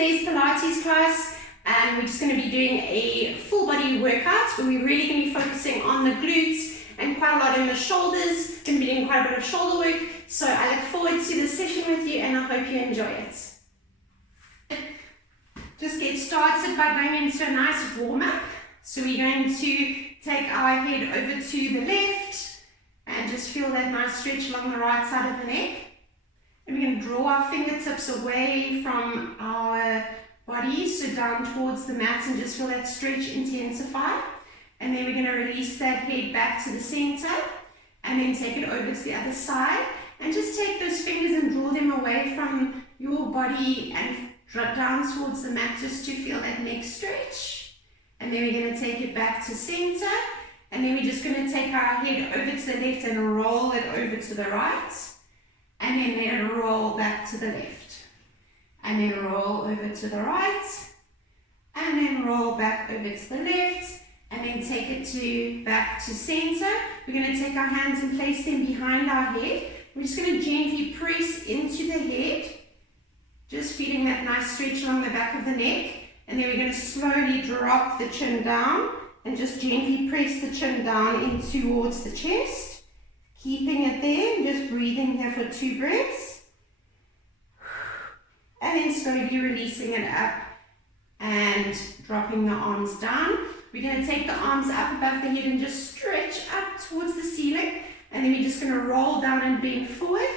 today's Pilates class. We're just going to be doing a full body workout where we're really going to be focusing on the glutes and quite a lot in the shoulders. Going to be doing quite a bit of shoulder work. So I look forward to this session with you and I hope you enjoy it. Just get started by going into a nice warm up. So we're going to take our head over to the left and just feel that nice stretch along the right side of the neck. And we're going to draw our fingertips away from our body, so down towards the mat, and just feel that stretch intensify. And then we're going to release that head back to the center and then take it over to the other side. And just take those fingers and draw them away from your body and down towards the mat just to feel that neck stretch. And then we're going to take it back to center. And then we're just going to take our head over to the left and roll it over to the right. And then let it roll back to the left. And then roll over to the right. And then roll back over to the left. And then take it back to center. We're going to take our hands and place them behind our head. We're just going to gently press into the head. Just feeling that nice stretch along the back of the neck. And then we're going to slowly drop the chin down. And just gently press the chin down in towards the chest. Keeping it there and just breathing here for 2 breaths. And then slowly releasing it up and dropping the arms down. We're going to take the arms up above the head and just stretch up towards the ceiling. And then we're just going to roll down and bend forward.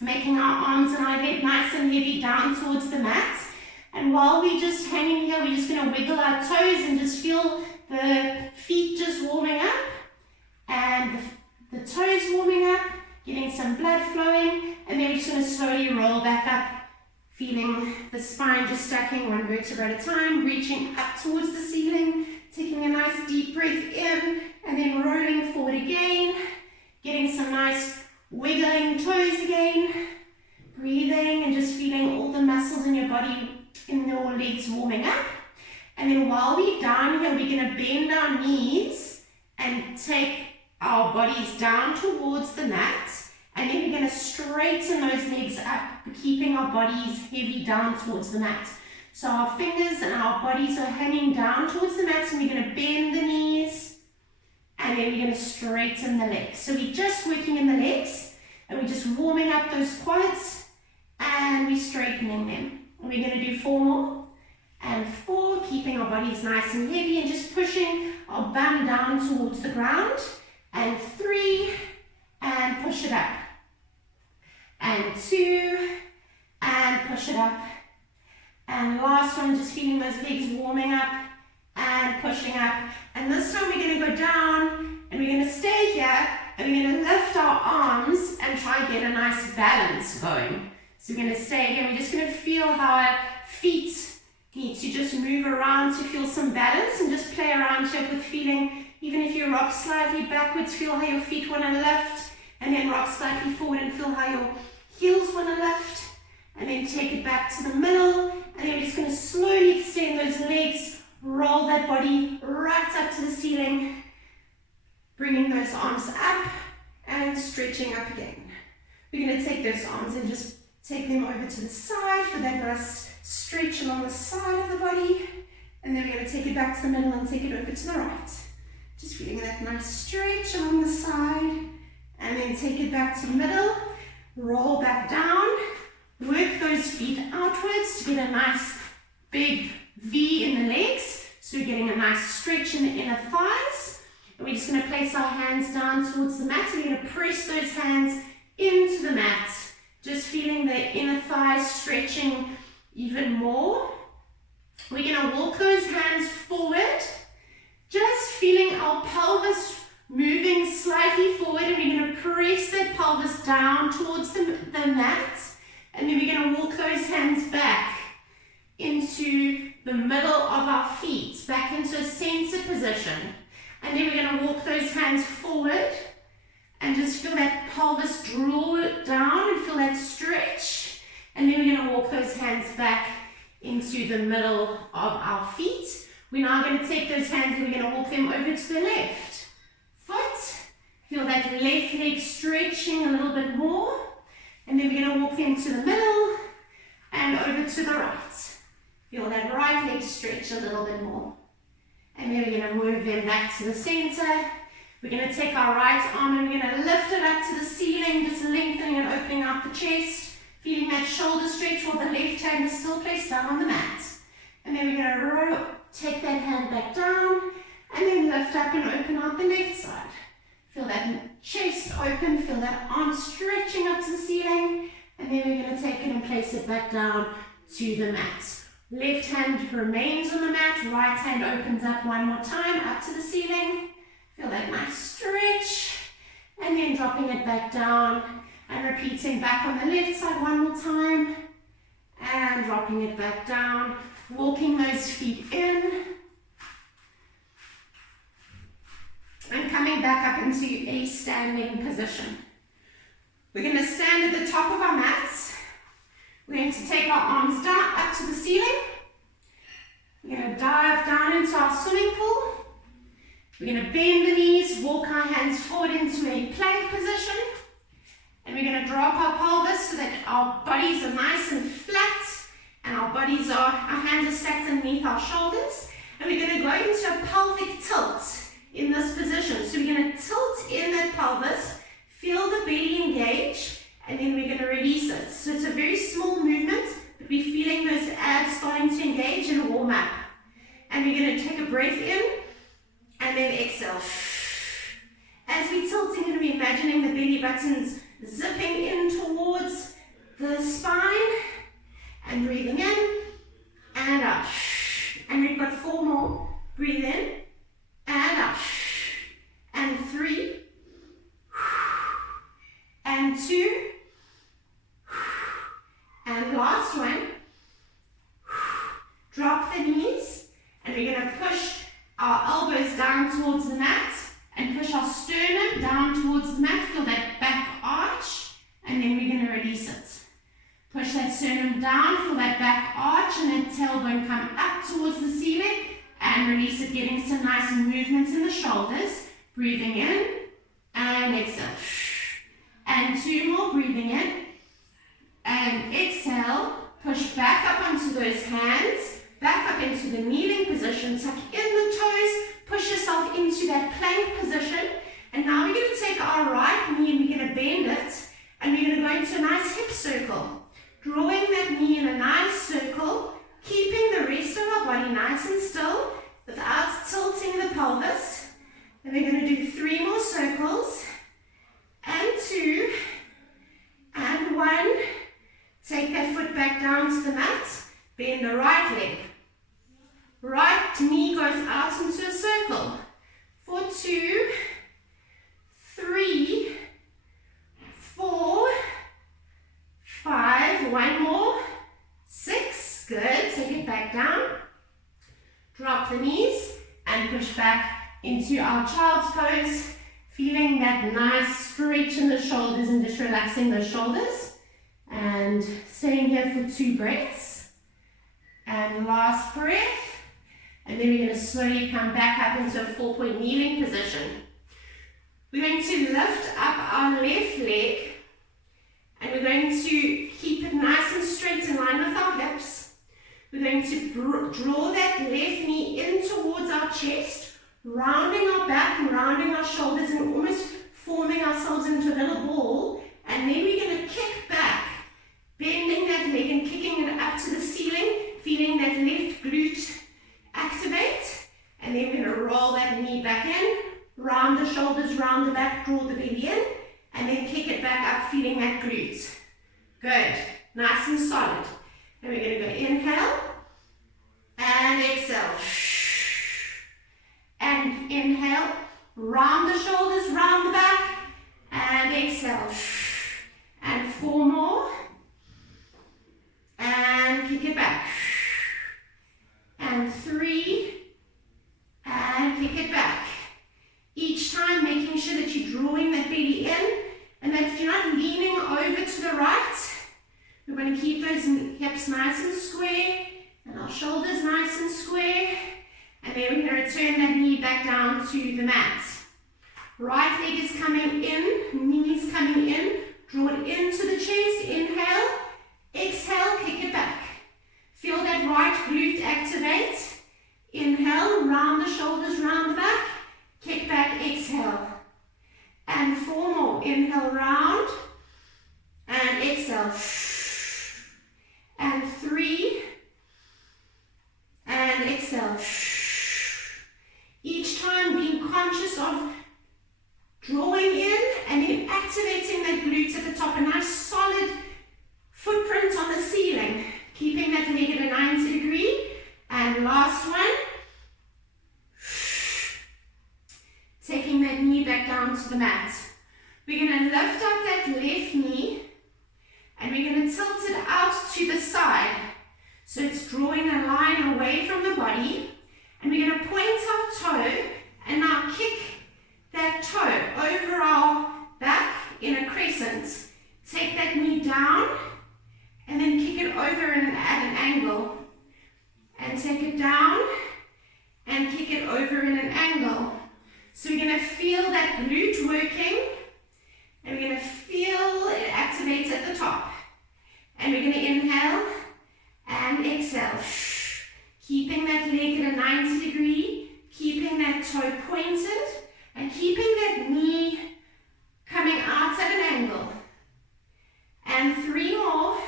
Making our arms and our head nice and heavy down towards the mat. And while we're just hanging here, we're just going to wiggle our toes and just feel the feet just warming up. And the toes warming up, getting some blood flowing, and then we're just going to slowly roll back up, feeling the spine just stacking 1 vertebra at a time, reaching up towards the ceiling, taking a nice deep breath in, and then rolling forward again, getting some nice wiggling toes again, breathing and just feeling all the muscles in your body, in your legs warming up. And then while we're down here, we're going to bend our knees and take our bodies down towards the mat, and then we're going to straighten those legs up, keeping our bodies heavy down towards the mat. So our fingers and our bodies are hanging down towards the mat, and we're going to bend the knees, and then we're going to straighten the legs. So we're just working in the legs, and we're just warming up those quads, and we're straightening them. And we're going to do 4 more, and 4, keeping our bodies nice and heavy, and just pushing our bum down towards the ground. And 3, and push it up. And 2, and push it up. And last one, just feeling those legs warming up and pushing up. And this time we're going to go down and we're going to stay here and we're going to lift our arms and try and get a nice balance going. So we're going to stay here. We're just going to feel how our feet need to just move around to feel some balance and just play around here with feeling. Even if you rock slightly backwards, feel how your feet want to lift, and then rock slightly forward and feel how your heels want to lift, and then take it back to the middle, and then we're just going to slowly extend those legs, roll that body right up to the ceiling, bringing those arms up and stretching up again. We're going to take those arms and just take them over to the side for that nice stretch along the side of the body, and then we're going to take it back to the middle and take it over to the right. Just feeling that nice stretch along the side, and then take it back to the middle, roll back down, work those feet outwards to get a nice big V in the legs, so we're getting a nice stretch in the inner thighs. And we're just going to place our hands down towards the mat, and we're going to press those hands into the mat, just feeling the inner thighs stretching even more. We're going to walk those hands forward, just feeling our pelvis moving slightly forward, and we're going to press that pelvis down towards the mat, and then we're going to walk those hands back into the middle of our feet, back into a center position, and then we're going to walk those hands forward and just feel that pelvis draw it down and feel that stretch, and then we're going to walk those hands back into the middle of our feet. We're now going to take those hands and we're going to walk them over to the left foot. Feel that left leg stretching a little bit more. And then we're going to walk them to the middle and over to the right. Feel that right leg stretch a little bit more. And then we're going to move them back to the center. We're going to take our right arm and we're going to lift it up to the ceiling, just lengthening and opening out the chest. Feeling that shoulder stretch while the left hand is still placed down on the mat. And then we're going to take that hand back down and then lift up and open out the left side. Feel that chest open, feel that arm stretching up to the ceiling. And then we're going to take it and place it back down to the mat. Left hand remains on the mat, right hand opens up one more time, up to the ceiling. Feel that nice stretch. And then dropping it back down and repeating back on the left side one more time. And dropping it back down, walking those feet in. And coming back up into a standing position. We're going to stand at the top of our mats. We're going to take our arms down up to the ceiling. We're going to dive down into our swimming pool. We're going to bend the knees, walk our hands forward into a plank position. And we're going to drop our pelvis so that our bodies are nice and flat. And our hands are stacked underneath our shoulders. And we're going to go into a pelvic tilt in this position. So we're going to tilt in that pelvis, feel the belly engage. And then we're going to release it. So it's a very small movement, but we're feeling those abs starting to engage and warm up. And we're going to take a breath in, and then exhale. As we're tilting, we're going to be imagining the belly buttons zipping in towards the spine, and breathing in, and out. And we've got 4 more. Breathe in, and out. And 3, and 2, and last one. Drop the knees, and we're going to push our elbows down towards the mat, and push our sternum down towards the mat. Feel that back arch, and then we're going to release it. Push that sternum down, feel that back arch, and that tailbone come up towards the ceiling, and release it, getting some nice movements in the shoulders. Breathing in, and exhale. And 2 more, breathing in, and exhale. Push back up onto those hands, back up into the kneeling position, tuck in the toes, push yourself into that plank position. And now we're going to take our right knee and we're going to bend it, and we're going to go into a nice hip circle. Drawing that knee in a nice circle, keeping the rest of our body nice and still without tilting the pelvis. And we're going to do 3 more circles, and 2, and 1. Take that foot back down to the mat, bend the right leg. Right knee goes out into a circle. For 2, 3, 4, 5, 1 more, 6, good, take it back down. Drop the knees and push back into our child's pose, feeling that nice stretch in the shoulders and just relaxing those shoulders. And staying here for 2 breaths. And last breath. And then we're going to slowly come back up into a 4-point kneeling position. We're going to lift up our left leg, and we're going to keep it nice and straight in line with our hips. We're going to draw that left knee in towards our chest, rounding our back and rounding our shoulders and almost forming ourselves into a little ball. And then we're going to kick back, bending that leg and kicking it up to the ceiling, feeling that left glute activate. And then we're going to roll that knee back in, round the shoulders, round the back, draw the belly in, and then kick it back up, feeling that glute. Good. Nice and solid. And we're going to go inhale and exhale. And inhale, round the shoulders, round the back, and exhale. And 4 more. And kick it back. And 3. And kick it back. Each time making sure that you're drawing that belly in and that you're not leaning over to the right. We're going to keep those hips nice and square and our shoulders nice and square. And then we're going to return that knee back down to the mat. Right leg is coming in, knees coming in. Draw it into the chest. Inhale. Exhale. Kick it back. Feel that right glute So it's drawing a line away from the body, and we're going to point our toe and now kick that toe over our back in a crescent. Take that knee down and then kick it over at an angle. And take it down and kick it over in an angle. So we're going to feel that glute working, and we're going to feel it activates at the top. And we're going to inhale and exhale. Keeping that leg at a 90 degree, keeping that toe pointed, and keeping that knee coming out at an angle. And 3 more.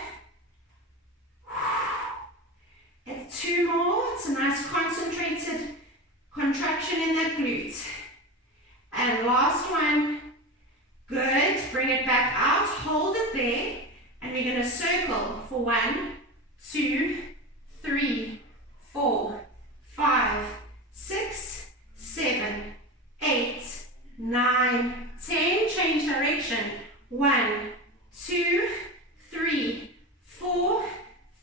And 2 more. It's a nice concentrated contraction in that glute. And last one. Good. Bring it back out. Hold it there. And we're going to circle for 1, 2, 3, 4, 5, 6, 7, 8, 9, 10. Change direction. 1, 2, 3, 4,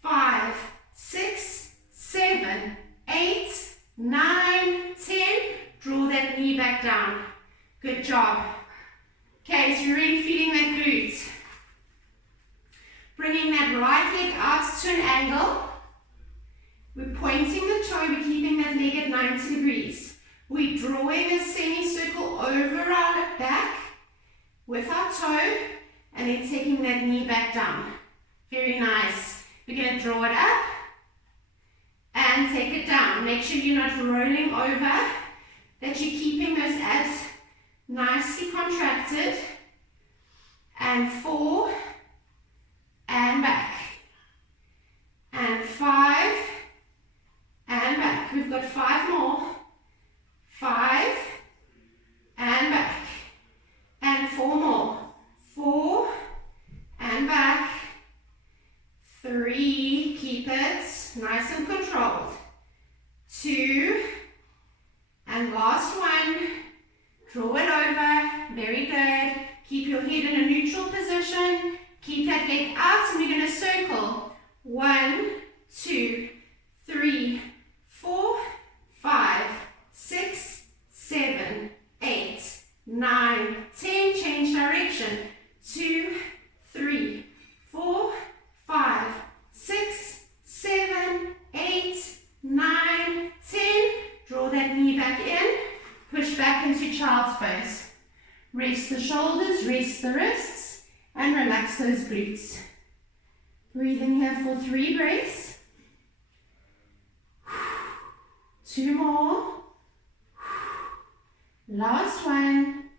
5, 6, 7, 8, 9, 10. Draw that knee back down. Good job. Okay, so you're really feeling that glute. Bringing that right leg out to an angle. We're pointing the toe, we're keeping that leg at 90 degrees. We're drawing a semicircle over our back with our toe, and then taking that knee back down. Very nice. We're going to draw it up and take it down. Make sure you're not rolling over, that you're keeping those abs nicely contracted. And 4, and back. And 5, and back. We've got 5 more. 5, and back. And 4 more. 4, and back. 3, keep it nice and controlled. 2, and last one. Draw it over. Very good. Keep your head in a neutral position. Keep that leg out, and we're going to circle. 1, 2, 3, 4, 5, 6, 7, 8, 9, 10. Change direction. 2, 3, 4, 5, 6, 7, 8, 9, 10. Draw that knee back in. Push back into child's pose. Rest the shoulders, rest the wrists, and relax those glutes. Breathing here for 3 breaths. 2 more. Last one.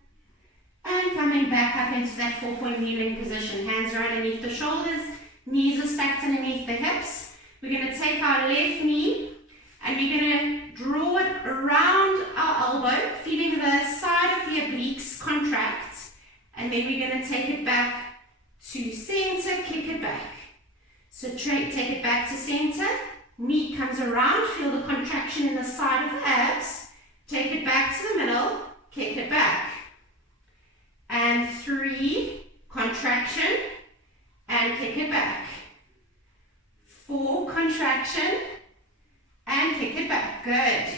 And coming back up into that 4-point kneeling position. Hands are underneath the shoulders, knees are stacked underneath the hips. We're going to take our left knee and we're going to draw it around our elbow, feeling the side of the obliques contract. And then we're going to take it back to center, kick it back. So take it back to center, knee comes around, feel the contraction in the side of the abs. Take it back to the middle, kick it back. And 3, contraction, and kick it back. 4, contraction, and kick it back. Good.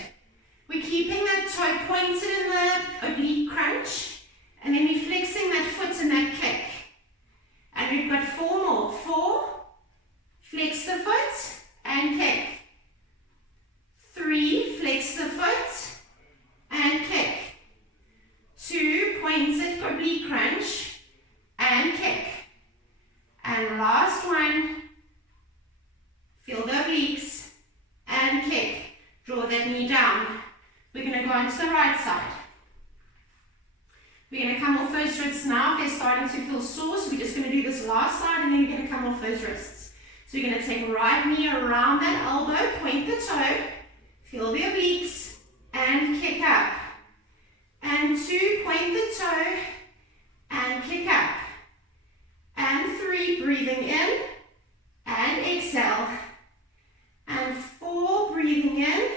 We're keeping that toe pointed in the oblique crunch, and then we're flexing that foot in that kick. And we've got 4 more. 4, flex the foot, and kick. 3, flex the foot, and kick. 2, pointed oblique crunch, and kick. And last one, feel the obliques, and kick. Draw that knee down. We're going to go onto the right side. We're going to come off those wrists now. They're starting to feel sore, so we're just going to do this last side, and then we're going to come off those wrists. So you're going to take right knee around that elbow, point the toe, feel the obliques, and kick up. And 2, point the toe, and kick up. And 3, breathing in, and exhale. And 4, breathing in,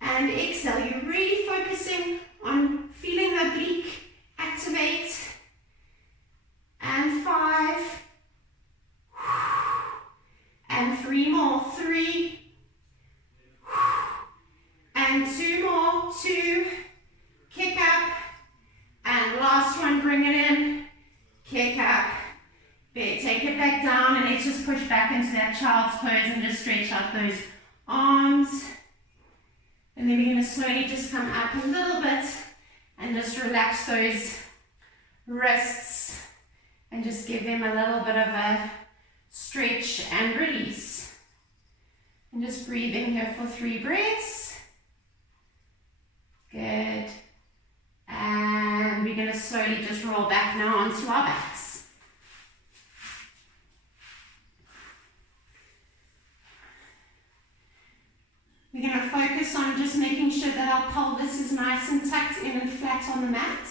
and exhale. You're really focusing on feeling the oblique activate. And 5, and 3 more. 3, 3, and 2 more, 2, kick up, and last one, bring it in, kick up, take it back down, and let's just push back into that child's pose and just stretch out those arms, and then we're going to slowly just come up a little bit, and just relax those wrists, and just give them a little bit of a stretch and release. And just breathe in here for 3 breaths. Good. And we're going to slowly just roll back now onto our backs. We're going to focus on just making sure that our pelvis is nice and tucked in and flat on the mat.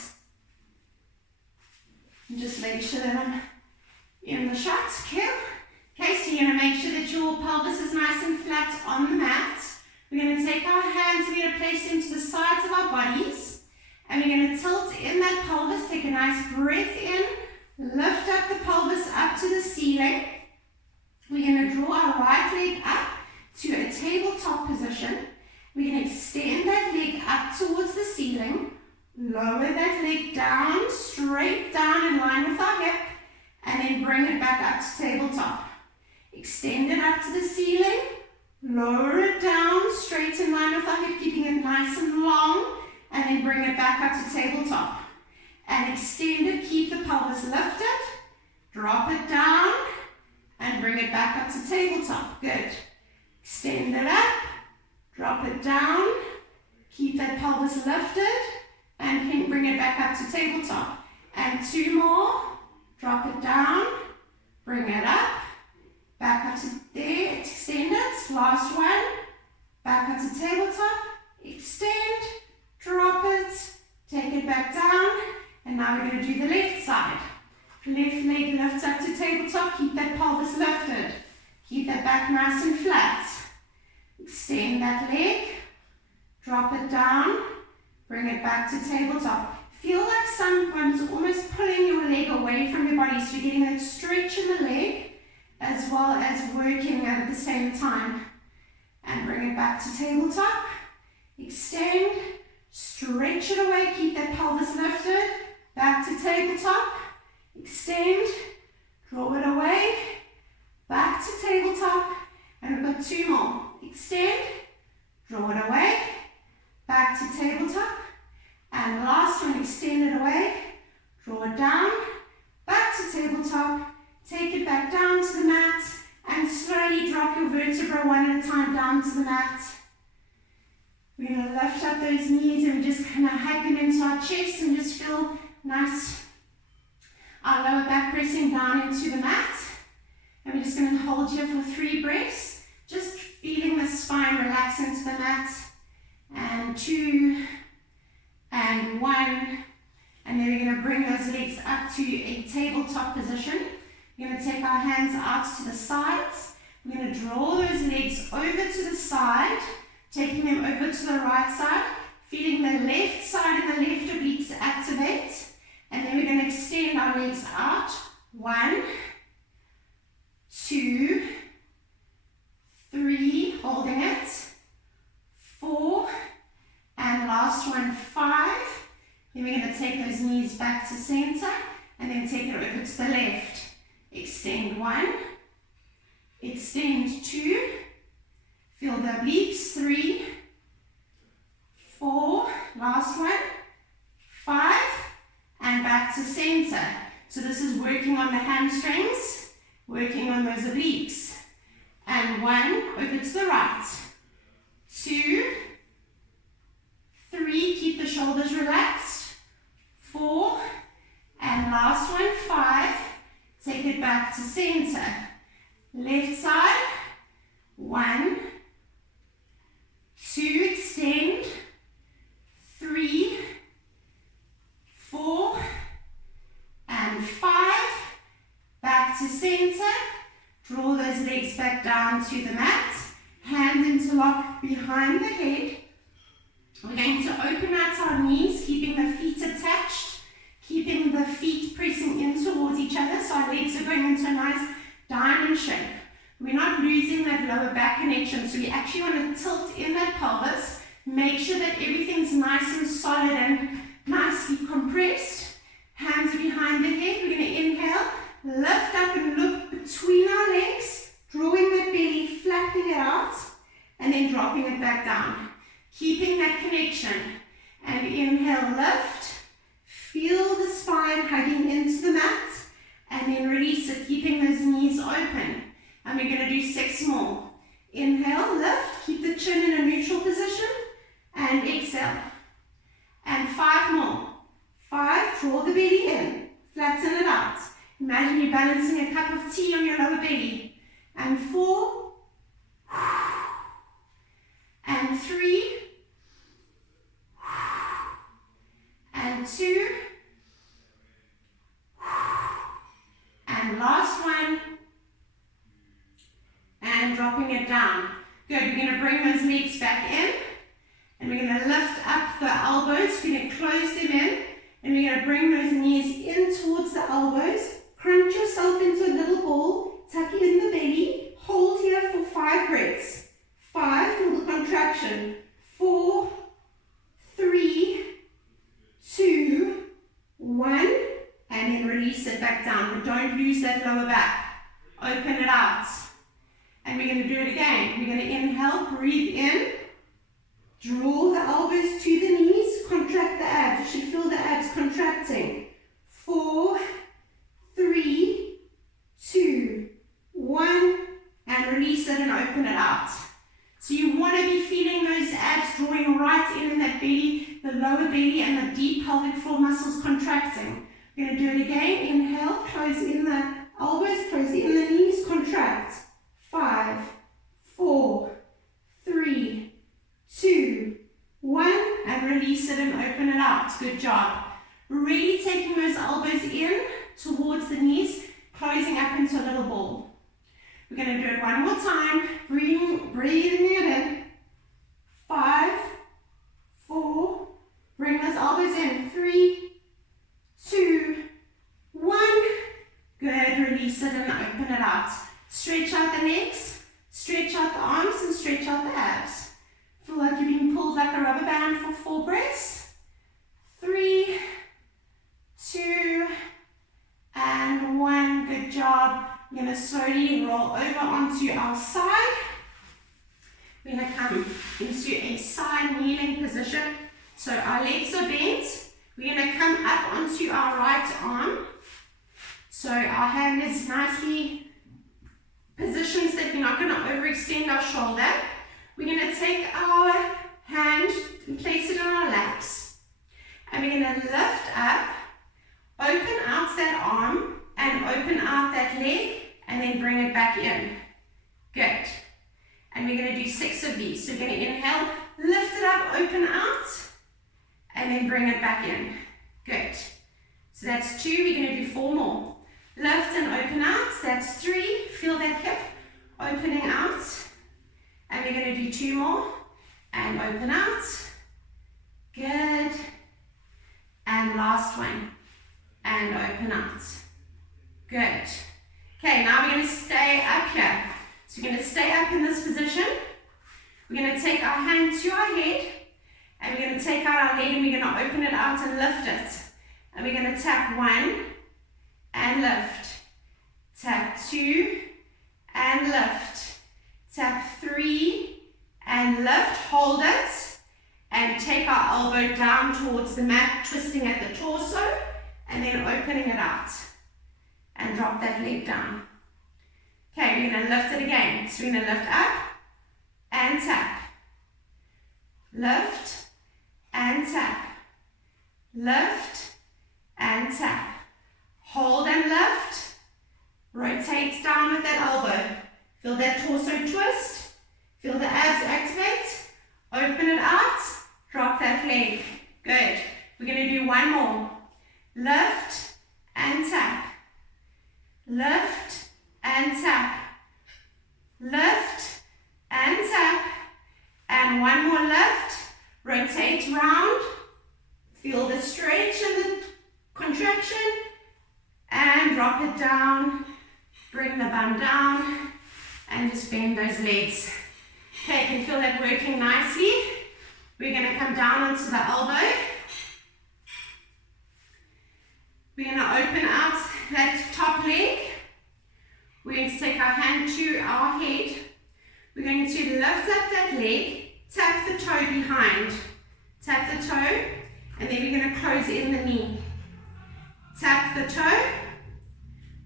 And just make sure that I'm in the shot. Cool. Okay, so you're going to make sure that your pelvis is nice and flat on the mat. We're going to take our hands, we're going to place them to the sides of our bodies, and we're going to tilt in that pelvis, take a nice breath in, lift up the pelvis up to the ceiling. We're going to draw our right leg up to a tabletop position. We're going to extend that leg up towards the ceiling, lower that leg down, straight down in line with our hip, and then bring it back up to tabletop. Extend it up to the ceiling, lower it down, straight in line with our hip, keeping it nice and long, and then bring it back up to tabletop. And extend it, keep the pelvis lifted, drop it down, and bring it back up to tabletop. Good. Extend it up, drop it down, keep that pelvis lifted, and bring it back up to tabletop. And 2 more, drop it down, bring it up, back up to there, extend it, last one, back up to tabletop, extend, drop it, take it back down, and now we're going to do the left side. Left leg lifts up to tabletop, keep that pelvis lifted, keep that back nice and flat, extend that leg, drop it down, bring it back to tabletop. Feel like someone's almost pulling your leg away from your body, so you're getting that stretch in the leg, as well as working at the same time. And bring it back to tabletop. Extend, stretch it away, keep that pelvis lifted. Back to tabletop. Extend, draw it away. Back to tabletop. And we've got 2 more. Extend, draw it away. Back to tabletop. And last one, extend it away. Draw it down. Back to tabletop. Take it back down to the mat, and slowly drop your vertebra one at a time down to the mat. We're going to lift up those knees, and we just kind of hug them into our chest and just feel nice. Our lower back pressing down into the mat. And we're just going to hold here for 3 breaths, just feeling the spine relax into the mat. And 2, and 1. And then we're going to bring those legs up to a tabletop position. We're going to take our hands out to the sides. We're going to draw those legs over to the side, taking them over to the right side, feeling the left side and the left obliques activate. And then we're going to extend our legs out. 1, 2, 3, holding it. 4, and last one, 5. Then we're going to take those knees back to center, and then take it over to the left. Extend 1, extend 2, feel the obliques, 3, 4, last one, 5, and back to center. So this is working on the hamstrings, working on those obliques. And 1, over to the right, 2, 3, keep the shoulders relaxed, 4, and last one, 5, take it back to center. Left side, 1, 2, extend, 3, 4, and 5, back to center. Draw those legs back down to the mat, hand interlock behind the head. We're going to open out our knees, keeping the feet attached, keeping the feet pressing in towards each other, so our legs are going into a nice diamond shape. We're not losing that lower back connection, so we actually want to tilt in that pelvis. Make sure that everything's nice and solid and nicely compressed. Hands are behind the head. We're going to inhale, lift up and look between our legs, drawing that belly, flattening it out, and then dropping it back down. Keeping that connection. And inhale, lift. Feel the spine hugging into the mat, and then release it, keeping those knees open. And we're going to do 6 more. Inhale, lift, keep the chin in a neutral position, and exhale. And 5 more. 5, draw the belly in, flatten it out. Imagine you're balancing a cup of tea on your lower belly. And 4, and 3, and 2, and last one, and dropping it down. Good, we're going to bring those legs back in, and we're going to lift up the elbows, we're going to close them in, and we're going to bring those knees in towards the elbows, crunch yourself into a little ball, tuck in the belly, hold here for 5 breaths. 5, feel the contraction. 4, 3, 2, 1, and then release it back down, but don't lose that lower back. Open it out. And we're going to do it again. We're going to inhale, breathe in, draw the elbows to the knees, contract the abs. You should feel the abs contracting. 4, 3, 2, 1, and release it and open it out. So you want to be feeling those abs drawing right in that belly, the lower belly and the deep pelvic floor muscles contracting. We're going to do it again. Inhale, close in the elbows, close in the knees, contract. 5, 4, 3, 2, 1, and release it and open it out. Good job. Really taking those elbows in towards the knees, closing up into a little ball. We're going to do it one more time. Breathing it in. 5, 4, bring those elbows in. 3, 2, 1. Good, release it and open it out. Stretch out the legs, stretch out the arms, and stretch out the abs. Feel like you're being pulled like a rubber band for 4 breaths. 3, 2, and 1. Good job. We're going to slowly roll over onto our side. We're going to come into a side kneeling position. So our legs are bent. We're going to come up onto our right arm. So our hand is nicely positioned so that we're not going to overextend our shoulder. We're going to take our hand and place it on our laps. And we're going to lift up, open out that arm, and open out that leg, and then bring it back in. Good. And we're going to do 6 of these. So we're going to inhale, lift it up, open out, and then bring it back in. Good. So that's 2. We're going to do 4 more. Lift and open out. That's 3. Feel that hip opening out. And we're going to do 2 more. And open out. Good. And last one. And open out. Good. Okay, now we're going to stay up here. So we're going to stay up in this position. We're going to take our hand to our head. And we're going to take out our leg and we're going to open it out and lift it. And we're going to tap 1 and lift. Tap 2 and lift. Tap 3 and lift. Hold it. And take our elbow down towards the mat, twisting at the torso. And then opening it out. And drop that leg down. Okay, we're going to lift it again. So we're going to lift up and tap. Lift and tap. Lift and tap. Hold and lift. Rotate down with that elbow. Feel that torso twist. Feel the abs activate. Open it out. Drop that leg. Good. We're going to do 1 more. Lift and tap. Lift and tap. Lift and tap. And 1 more lift. Rotate round. Feel the stretch and the contraction. And drop it down. Bring the bum down. moving those legs. Okay, you can feel that working nicely. We're going to come down onto the elbow. We're going to open out that top leg. We're going to take our hand to our head. We're going to lift up that leg, tap the toe behind. Tap the toe, and then we're going to close in the knee. Tap the toe,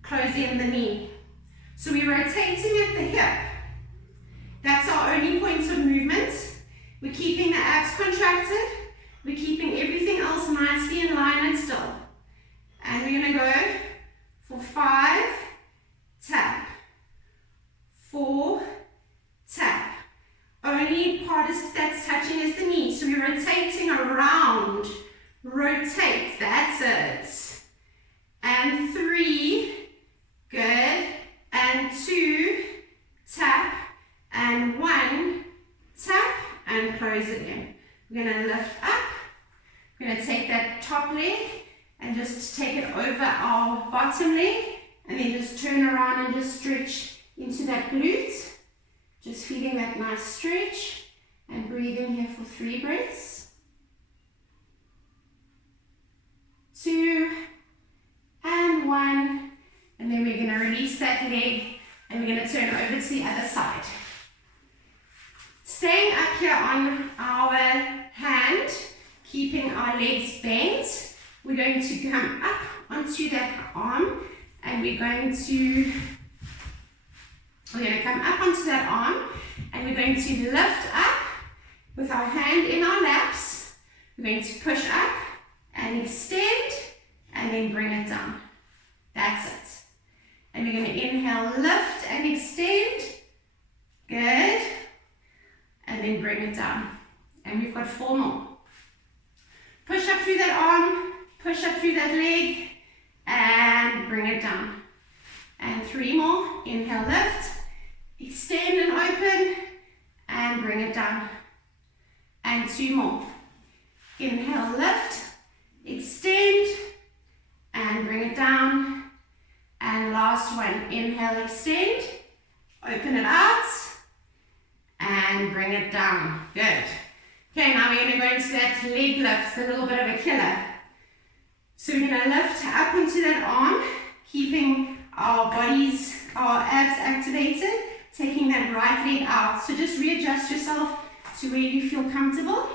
close in the knee. So we're rotating at the hip. That's our only points of movement. We're keeping the abs contracted. We're keeping everything else nicely in line and still. And we're going to go for 5, tap, 4, tap. Only part that's touching is the knee. So we're rotating around. Rotate, that's it. And 3, good. And 2, tap. And 1, tap. And close it in. We're going to lift up. We're going to take that top leg and just take it over our bottom leg. And then just turn around and just stretch into that glute. Just feeling that nice stretch. And breathing here for 3 breaths. 2 and 1. And then we're going to release that leg and we're going to turn over to the other side. Staying up here on our hand, keeping our legs bent, we're going to come up onto that arm and we're going to come up onto that arm and we're going to lift up with our hand in our laps. We're going to push up and extend and then bring it down. That's it. And we're going to inhale, lift and extend. Good. And then bring it down. And we've got 4 more. Push up through that arm, push up through that leg, and bring it down. And 3 more. Inhale, lift, extend and open, and bring it down. And 2 more. Inhale, lift, extend, and bring it down. And last one. Inhale, extend, open it out, and bring it down. Good. Okay, now we're going to go into that leg lift, a little bit of a killer. So we're going to lift up into that arm, keeping our bodies, our abs activated, taking that right leg out. So just readjust yourself to where you feel comfortable.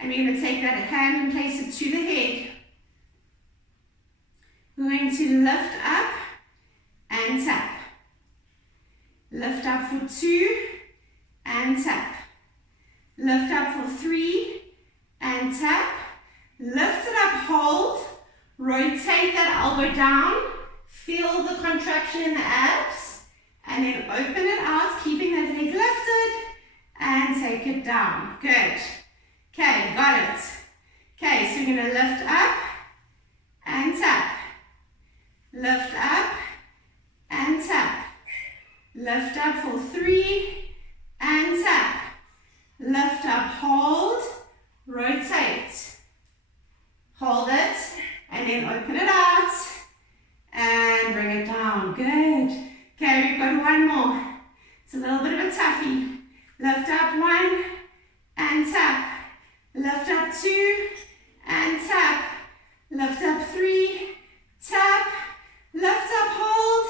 And we're going to take that hand and place it to the head. We're going to lift up and tap. Lift up for 2 and tap. Lift up for 3 and tap. Lift it up, hold. Rotate that elbow down. Feel the contraction in the abs. And then open it out, keeping that leg lifted. And take it down. Good. Okay, got it. Okay, so we're going to lift up and tap. Lift up and tap. Lift up for 3 and tap. Lift up, hold, rotate. Hold it, and then open it out, and bring it down. Good. Okay, we've got 1 more. It's a little bit of a toughie. Lift up 1 and tap. Lift up 2 and tap. Lift up 3, tap. Lift up, hold,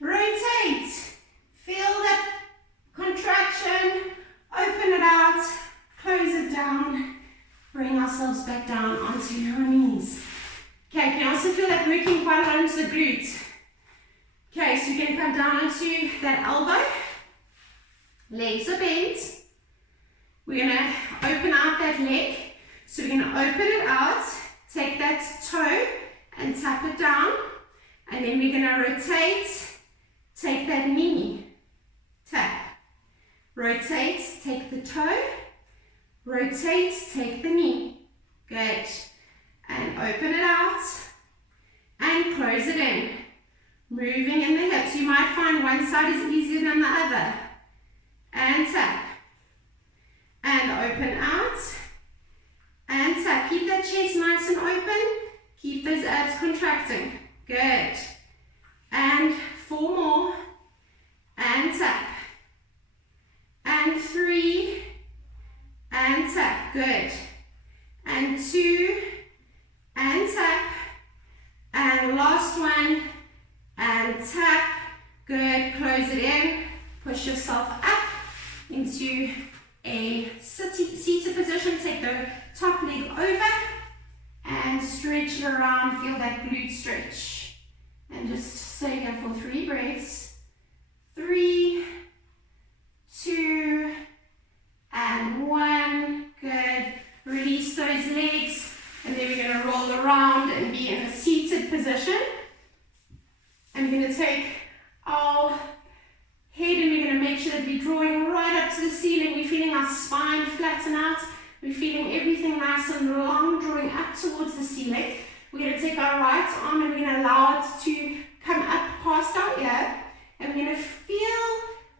rotate. Feel that contraction. Open it out, close it down, bring ourselves back down onto our knees. Okay, you can also feel that working quite a lot into the glutes. Okay, so you can come down onto that elbow, legs are bent. We're going to open out that leg, so we're going to open it out, take that toe and tap it down, and then we're going to rotate, take that knee, tap. Rotate, take the toe, rotate, take the knee. Good. And open it out and close it in. Moving in the hips. You might find one side is easier than the other. And tap. And open out and tap. Keep that chest nice and open. Keep those abs contracting. Good. And 4 more. And tap. and 3, and tap, good, and 2, and tap, and last one, and tap, good, close it in, push yourself up into a seated position, take the top leg over, and stretch it around, feel that glute stretch, and just stay here for 3 breaths, 3, 2, and 1, good, release those legs, and then we're going to roll around and be in a seated position, and we're going to take our head and we're going to make sure that we're drawing right up to the ceiling, we're feeling our spine flatten out, we're feeling everything nice and long, drawing up towards the ceiling. We're going to take our right arm and we're going to allow it to come up past our ear, and we're going to feel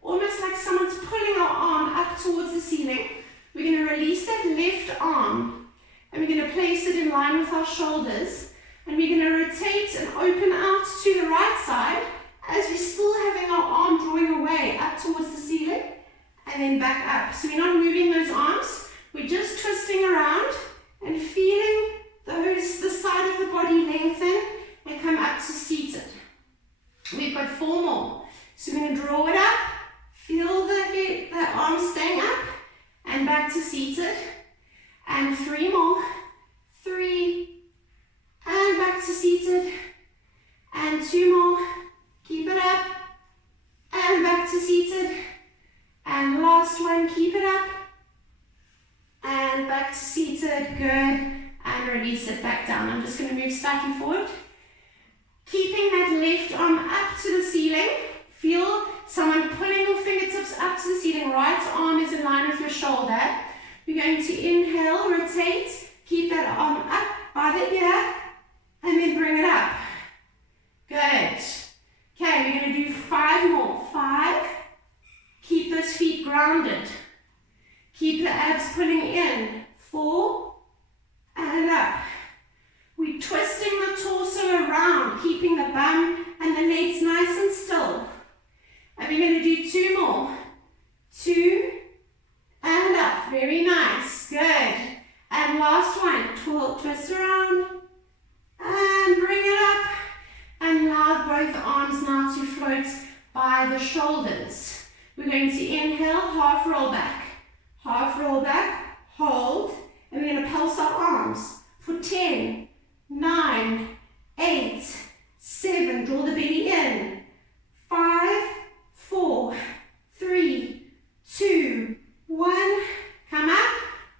almost like someone's pulling our arm up towards the ceiling. We're going to release that left arm and we're going to place it in line with our shoulders, and we're going to rotate and open out to the right side as we're still having our arm drawing away up towards the ceiling, and then back up. So we're not moving those arms, we're just twisting around and feeling the side of the body lengthen and come up to seated. We've got 4 more. So we're going to draw it up, feel the arm staying up, and back to seated. And 3 more. 3, and back to seated. And 2 more. Keep it up, and back to seated. And last one, keep it up, and back to seated, good. And release it back down. I'm just going to move slightly forward. Keeping that left arm up to the ceiling. Feel someone pulling your fingertips up to the ceiling. Right arm is in line with your shoulder. We're going to inhale, rotate. Keep that arm up by the ear. And then bring it up. Good. Okay, we're going to do 5 more. 5. Keep those feet grounded. Keep the abs pulling in. 4. And up. We're twisting the torso around, keeping the bum and the legs nice and still. And we're going to do 2 more. 2, and up. Very nice. Good. And last one. Twist around. And bring it up. And allow both arms now to float by the shoulders. We're going to inhale, half roll back. Half roll back, hold. And we're going to pulse our arms for 10, 9, 8, 7. Draw the belly in. 5, 4, 3, 2, 1. Come up.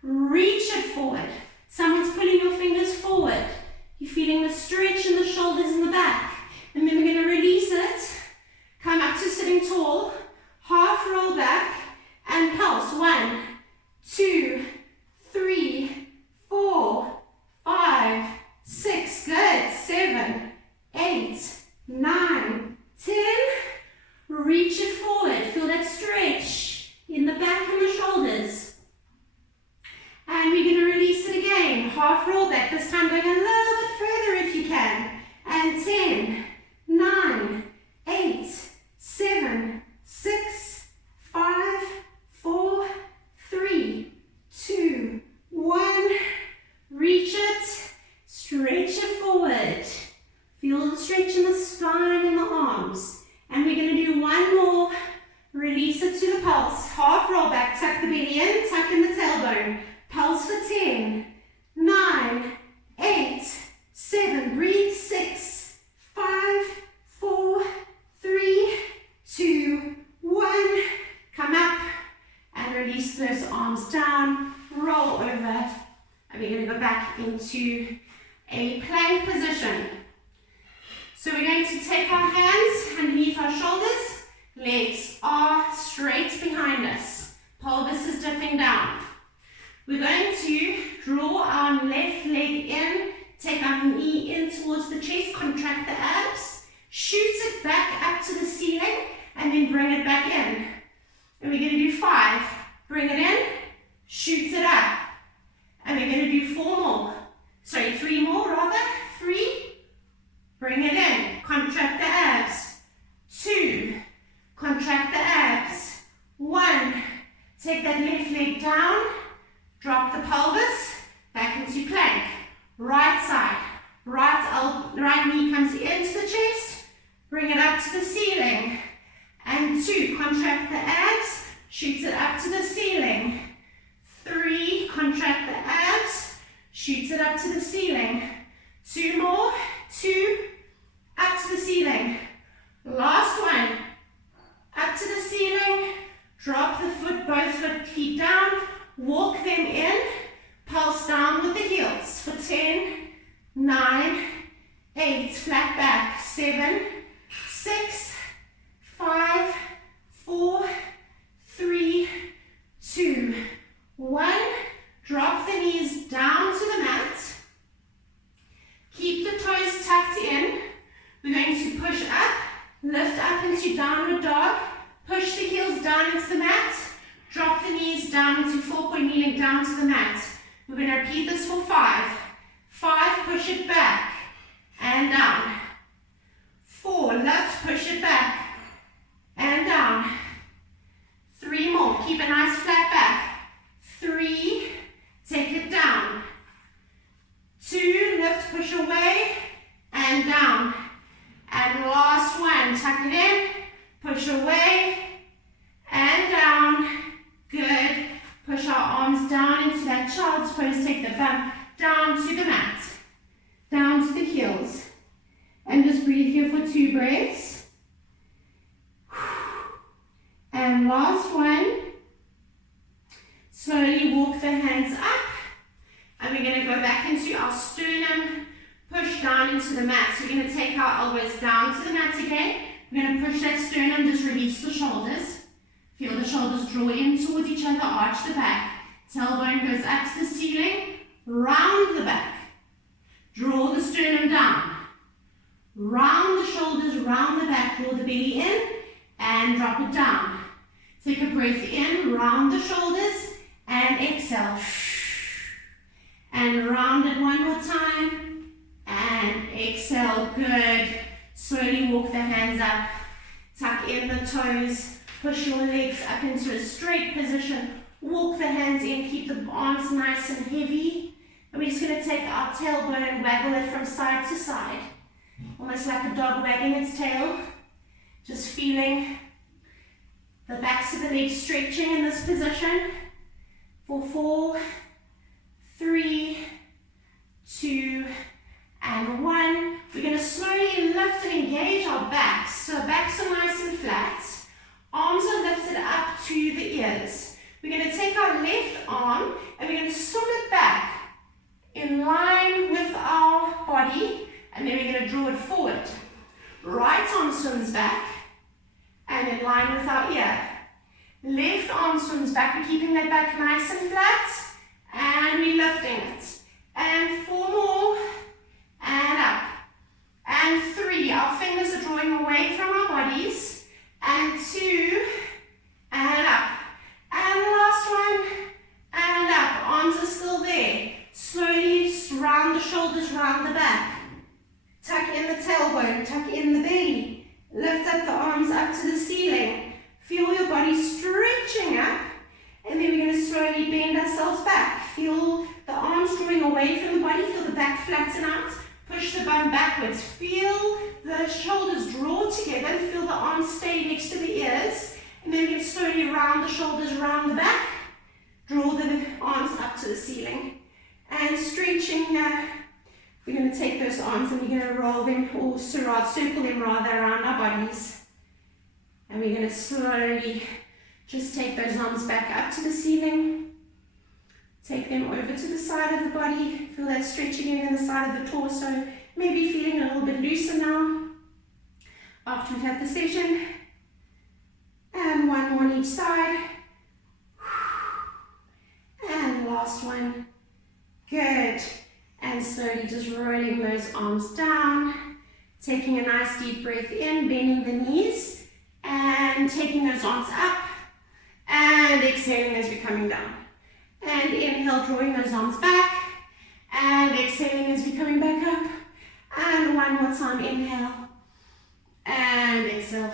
Reach it forward. Someone's pulling your fingers forward. You're feeling the stretch in the shoulders and the back. And then we're going to release it. Come up to sitting tall. Half roll back and pulse. 1, 2, 3, 4, 5, 6. Good. 7, 8, 9, 10. Reach it forward. Feel that stretch in the back and the shoulders. And we're going to release it again. Half roll back. This time going a little bit further if you can. And 10, 9, 8, 7, 6, 5, 4, 3, 2, 1. Reach it. Stretch it forward. Feel the stretch in the spine and the arms. And we're going to do 1 more. Release it to the pulse. Half roll back. Tuck the belly in. Tuck in the tailbone. Pulse for 10, 9, 8, 7. Breathe. 6, 5, 4, 3, 2, 1. Come up and release those arms down. Roll over. And we're going to go back into a plank position. So we're going to take our hands underneath our shoulders. Legs are straight behind us. Pelvis is dipping down. We're going to draw our left leg in, take our knee in towards the chest, contract the abs, shoot it back up to the ceiling, and then bring it back in. And we're going to do 5. Bring it in, shoot it up. And we're going to do 4 more. Sorry, 3 more rather. 3, bring it in, contract the abs. 2, contract the abs. 1, Take that left leg down, drop the pelvis, back into plank. Right side, right knee comes into the chest, bring it up to the ceiling. And 2, contract the abs, shoots it up to the ceiling. 3, contract the abs, shoots it up to the ceiling. 2 more, 2, up to the ceiling. Last one, up to the ceiling, drop the foot, both feet down, walk them in, pulse down with the heels for 10, 9, 8, flat back, 7, 6, 5, 4, 3, 2, 1. Drop the knees down to the mat. Keep the toes tucked in. We're going to push up, lift up into downward dog, push the heels down into the mat, drop the knees down into 4-point kneeling down to the mat. We're going to repeat this for 5. 5, push it back and down. 4, lift, push it back and down. 3 more, keep a nice flat back. 3, take it down. 2, lift, push away and down. And last one, tuck it in, push away and down. Good. Push our arms down into that child's pose. Take the bum down to the mat, down to the heels. And just breathe here for 2 breaths. And last one. Slowly walk the hands up. And we're going to go back into our sternum, push down into the mat. So we're going to take our elbows down to the mat again. We're going to push that sternum, just release the shoulders. Feel the shoulders draw in towards each other, arch the back. Tailbone goes up to the ceiling, round the back. Draw the sternum down. Round the shoulders, round the back, draw the belly in, and drop it down. Take a breath in, round the shoulders, and exhale. And round it one more time, and exhale, good. Slowly walk the hands up, tuck in the toes, push your legs up into a straight position, walk the hands in, keep the arms nice and heavy. And we're just going to take our tailbone and waggle it from side to side. Almost like a dog wagging its tail. Just feeling the backs of the legs stretching in this position. For 4, 3, 2, and 1. We're going to slowly lift and engage our backs. So backs are nice and flat. Arms are lifted up to the ears. We're going to take our left arm and we're going to swim it back in line with our body, and then we're going to draw it forward. Right arm swims back and in line with our ear. Left arm swims back. We're keeping that back nice and flat, and we're lifting it. And 4 more, and up. And 3, our fingers are drawing away from our bodies. And 2, and up. And the last one, and up. Arms are still there. Slowly round the shoulders, round the back. Tuck in the tailbone, tuck in the belly. Lift up the arms up to the ceiling. Feel your body stretching up. And then we're going to slowly bend ourselves back. Feel the arms drawing away from the body. Feel the back flatten out. Push the bum backwards. Feel the shoulders draw together. Feel the arms stay next to the ears. And then we can slowly round the shoulders, round the back. Draw the arms up to the ceiling. And stretching here. We're going to take those arms and we're going to roll them, or circle them rather, around our bodies. And we're going to slowly just take those arms back up to the ceiling. Take them over to the side of the body. Feel that stretch again in the side of the torso. Maybe feeling a little bit looser now after we've had the session. And 1 more on each side. And last one. Good. And slowly just rolling those arms down. Taking a nice deep breath in, bending the knees. And taking those arms up. And exhaling as we're coming down. And inhale, drawing those arms back. And exhaling as we're coming back up. And one more time, inhale. And exhale.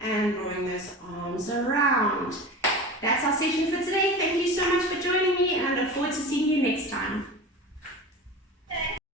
And drawing those arms around. that's our session for today. Thank you so much for joining me, and I look forward to seeing you next time.